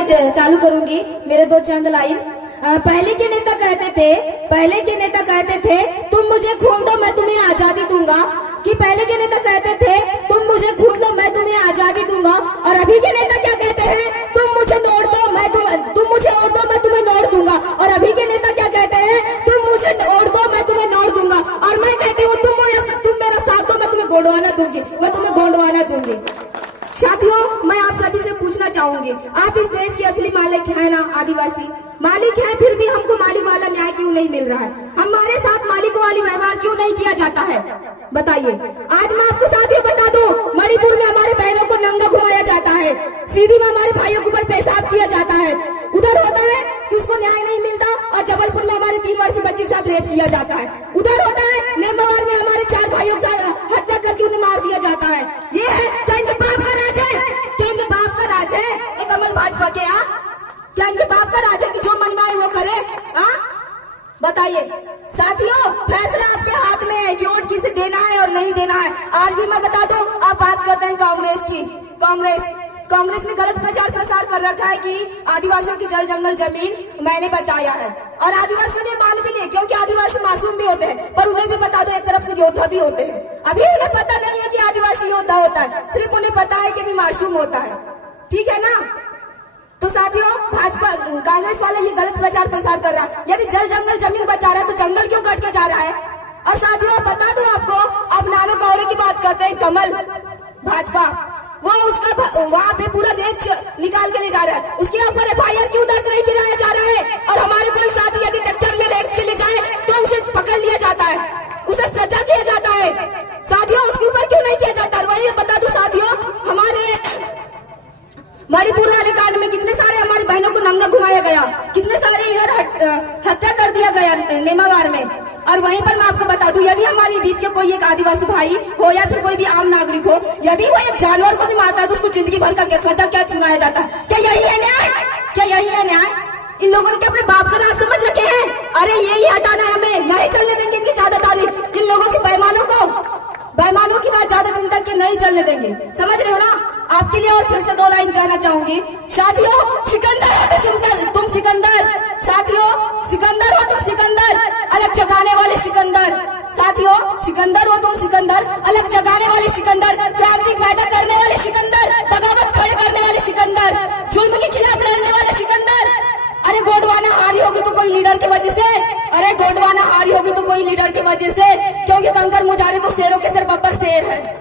चालू करूंगी मेरे दो चंद लाइन। पहले के नेता कहते थे तुम मुझे खून दो मैं तुम्हें आजादी दूंगा, कि पहले के नेता कहते थे तुम मुझे खून दो मैं तुम्हें आजादी दूंगा, और अभी के नेता क्या कहते हैं, तुम मुझे नोट दो तुम मुझे वोट दो मैं तुम्हें नोट दूंगा, और अभी के नेता क्या कहते हैं, तुम मुझे वोट दो मैं तुम्हें नोट दूंगा, और मैं कहती हूँ तुम मेरा साथ दो मैं तुम्हें गोंडवाना दूंगी। साथियों, मैं आप सभी से पूछना चाहूंगी, आप इस देश के असली मालिक हैं ना? आदिवासी मालिक हैं, फिर भी हमको मालिक वाला न्याय क्यों नहीं मिल रहा है? हमारे साथ मालिक वाली व्यवहार क्यों नहीं किया जाता है? बताइए। आज मैं आपको साथियों बता दूं, मणिपुर में हमारे बहनों को नंगा घुमाया जाता है, सीधी में हमारे भाइयों के ऊपर पेशाब किया जाता है, उधर होता है कि उसको न्याय नहीं मिलता, और जबलपुर में हमारे 3 वर्षीय बच्चे के साथ रेप किया जाता है, उधर होता है नेमावर में हमारे 4 भाइयों के साथ हत्या करके उन्हें मार दिया जाता है। ये है क्या इनके बाप का राज है? क्या इनके बाप का राज है? ये कमल भाजपा के क्या इनके बाप का राज है कि जो मन में आए वो करे? बताइए। साथियों, फैसला आपके हाथ में है कि वोट किसे देना है और नहीं देना है। आज भी मैं बता दूं, आप बात करते हैं कांग्रेस की। कांग्रेस ने गलत प्रचार प्रसार कर रखा है कि आदिवासियों की जल जंगल जमीन मैंने बचाया है, और आदिवासियों ने मान भी लिए, क्योंकि आदिवासी मासूम भी होते हैं, पर उन्हें भी बता दो एक तरफ से योद्धा भी होते हैं। अभी उन्हें पता नहीं है कि आदिवासी योद्धा होता है, सिर्फ उन्हें पता है कि भी मासूम होता है। ठीक है ना? तो साथियों, भाजपा कांग्रेस वाले ये गलत प्रचार प्रसार कर रहा है। यदि जल जंगल जमीन बचा रहा है तो जंगल क्यों काट के जा रहा है? और साथियों, बता दूं आपको, आप नानो कौरे की बात करते हैं, कमल भाजपा, वो उसका वहाँ पे पूरा रेत निकाल के ले जा रहा है, उसके ऊपर FIR क्यों दर्ज नहीं कराया जा रहा है? और हमारे कोई साथी यदि ट्रैक्टर में रेत के ले जाए तो उसे पकड़ लिया जाता है, उसे सजा किया जाता है। साथियों, उसके ऊपर क्यों नहीं किया जाता? वही बता दो साथियों, हमारे मणिपुर वाले कांड में कितने सारे हमारी बहनों को नंगा घुमाया गया, कितने सारे इधर हत्या कर दिया गया नेमावार में। और वहीं पर मैं आपको बता दूं, यदि हमारे बीच के कोई एक आदिवासी भाई हो या फिर कोई भी आम नागरिक हो, यदि वो एक जानवर को भी मारता है तो उसको जिंदगी भर का सजा क्या सुनाया जाता है? क्या यही है न्याय? क्या यही है न्याय? इन लोगों ने क्या अपने बाप का राज समझ रखे हैं? अरे यही हटाना है, हमें नहीं चलने देंगे इनकी ज्यादा तारीफ, इन लोगों की बेईमानों की बात ज्यादा दिन तक के नहीं चलने देंगे। समझ रहे हो ना? आपके लिए और फिर से 2 लाइन कहना चाहूंगी। साथियों, सिकंदर हो तो तुम सिकंदर, साथियों सिकंदर हो तुम सिकंदर, अलग जगाने वाले सिकंदर। साथियों, सिकंदर हो तुम सिकंदर, अलग जगाने वाले सिकंदर, क्रांति पैदा करने वाले सिकंदर, बगावत खड़े करने वाले सिकंदर, जुल्म के खिलाफ लड़ने वाले सिकंदर। अरे गोंडवाना हारी होगी तो कोई लीडर की वजह से, अरे गोंडवाना हारी होगी तो कोई लीडर की वजह से, क्योंकि कंकर मुजारे तो शेरों के सिर बब्बर शेर है।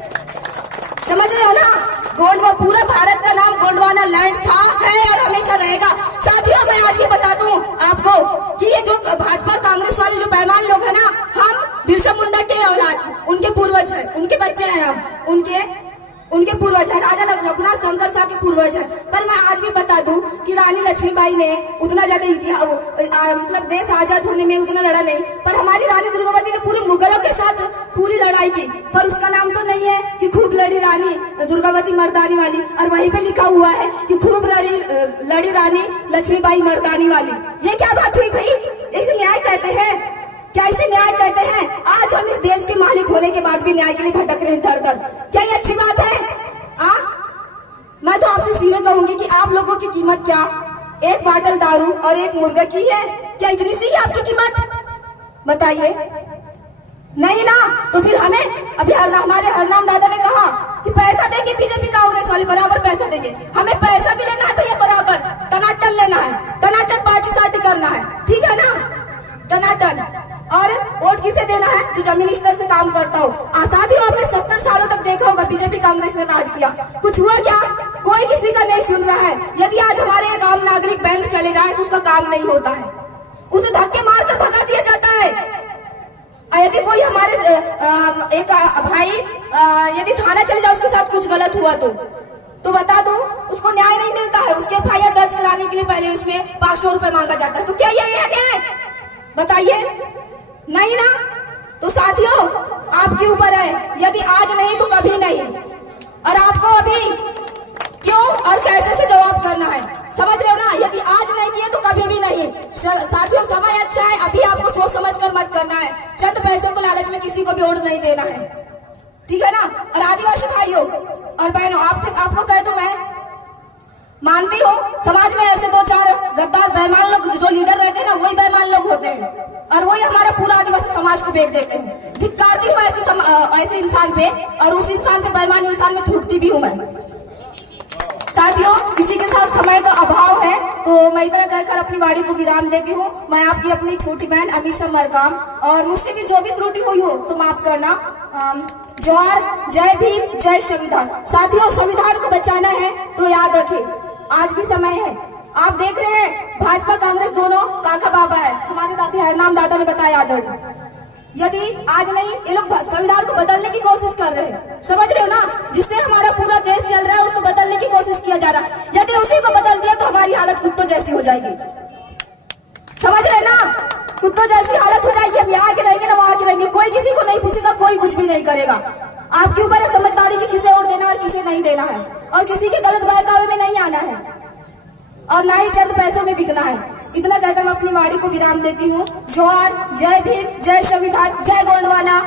समझ रहे हो ना? गोंडवा, पूरा भारत का नाम गोंडवाना लैंड था, है और हमेशा रहेगा। साथियों, मैं आज भी बता दूं आपको कि ये जो भाजपा और कांग्रेस वाले जो बेईमान लोग हैं ना, हम बिरसा मुंडा के औलाद, उनके पूर्वज हैं, उनके बच्चे हैं हम, उनके पूर्वज है, राजा रघुनाथ शंकर शाह के पूर्वज है। पर मैं आज भी बता दूं कि रानी लक्ष्मीबाई ने उतना ज्यादा इतिहास मतलब देश आजाद होने में उतना लड़ा नहीं, पर हमारी रानी दुर्गावती ने पूरे मुगलों के साथ पूरी लड़ाई की, पर उसका नाम तो नहीं है कि खूब लड़ी रानी दुर्गावती मर्दानी वाली, और वहीं पे लिखा हुआ है कि खूब लड़ी रानी लक्ष्मीबाई मर्दानी वाली। ये क्या बात हुई भाई? इसे न्याय कहते हैं? क्या इसे न्याय कहते हैं? आज हम इस देश के मालिक होने के बाद भी न्याय के लिए भटक रहे हैं दर-दर। क्या ये अच्छी बात है? मैं तो आपसे सीधे कहूंगी कि आप लोगों की कीमत क्या एक बाटल दारू और एक मुर्गा की है? क्या इतनी सी है आपकी कीमत? बताइए। नहीं ना? तो फिर हमें अभी हमारे हरनाम दादा ने कहा कि पैसा देंगे बीजेपी कांग्रेस वाले, बराबर पैसा देंगे। हमें पैसा भी लेना है भैया, बराबर टनाटन लेना है, टनाटन पार्टी साटी करना है, ठीक है ना? टनाटन। और वोट किसे देना है? जो जमीन स्तर से काम करता हो। साथियों, आपने 70 सालों तक देखा होगा बीजेपी कांग्रेस ने राज किया, कुछ हुआ क्या? कोई किसी का नहीं सुन रहा है। यदि आज हमारे एक आम नागरिक बैंक चले जाए तो उसका काम नहीं होता है, उसे धक्के मारकर भगा दिया जाता है। यदि कोई हमारे एक भाई यदि थाना चले जाए, उसके साथ कुछ गलत हुआ तो बता दो उसको न्याय नहीं मिलता है, उसके FIR दर्ज कराने के लिए पहले उसमें 500 रुपए मांगा जाता है। तो क्या यही है न्याय? बताइए। नहीं ना? तो साथियों, आपके ऊपर है, यदि आज नहीं तो कभी नहीं, और आपको अभी क्यों और कैसे से जवाब करना है। समझ रहे हो ना? यदि आज नहीं किए तो कभी भी नहीं। साथियों, समय अच्छा है, अभी आपको सोच समझ कर मत करना है, चंद पैसों को लालच में किसी को भी वोट नहीं देना है, ठीक है ना? और आदिवासी भाइयों और बहनों, आपको कह दूं, मैं मानती हूँ समाज में और वही हमारा पूरा आदिवासी समाज को बेच देते हैं। धिक्कारती हूँ ऐसे इंसान पे, और उस इंसान पे, बेईमान इंसान में थूकती भी हूँ मैं। साथियों, किसी के साथ समय का अभाव है तो मैं इतना कहकर अपनी वाणी को विराम देती हूँ। मैं आपकी अपनी छोटी बहन अमीशा मरकाम, और मुझसे भी जो भी त्रुटि हुई हो तो माफ करना। जोहार, जय भीम, जय संविधान। साथियों, संविधान को बचाना है तो याद रखें, आज भी समय है। आप देख रहे हैं भाजपा कांग्रेस दोनों काका बाबा है, हमारे दादी हरनाम दादा ने बताया आदरणीय। यदि आज नहीं, ये लोग संविधान को बदलने की कोशिश कर रहे हैं, समझ रहे हो ना, जिससे हमारा पूरा देश चल रहा है उसको बदलने की कोशिश किया जा रहा है। यदि उसी को बदल दिया तो हमारी हालत कुत्तों जैसी हो जाएगी, समझ रहे ना, कुत्तों जैसी हालत हो जाएगी। हम यहाँ के रहेंगे ना वहां के रहेंगे, कोई किसी को नहीं पूछेगा, कोई कुछ भी नहीं करेगा। आपके ऊपर है समझदारी कि किसे और देना और किसे नहीं देना है, और किसी के गलत बहकावे में नहीं आना है, और ना ही चंद पैसों में बिकना है। इतना कहकर मैं अपनी वाणी को विराम देती हूँ। जोहार, जय भीम, जय संविधान, जय गोंडवाना।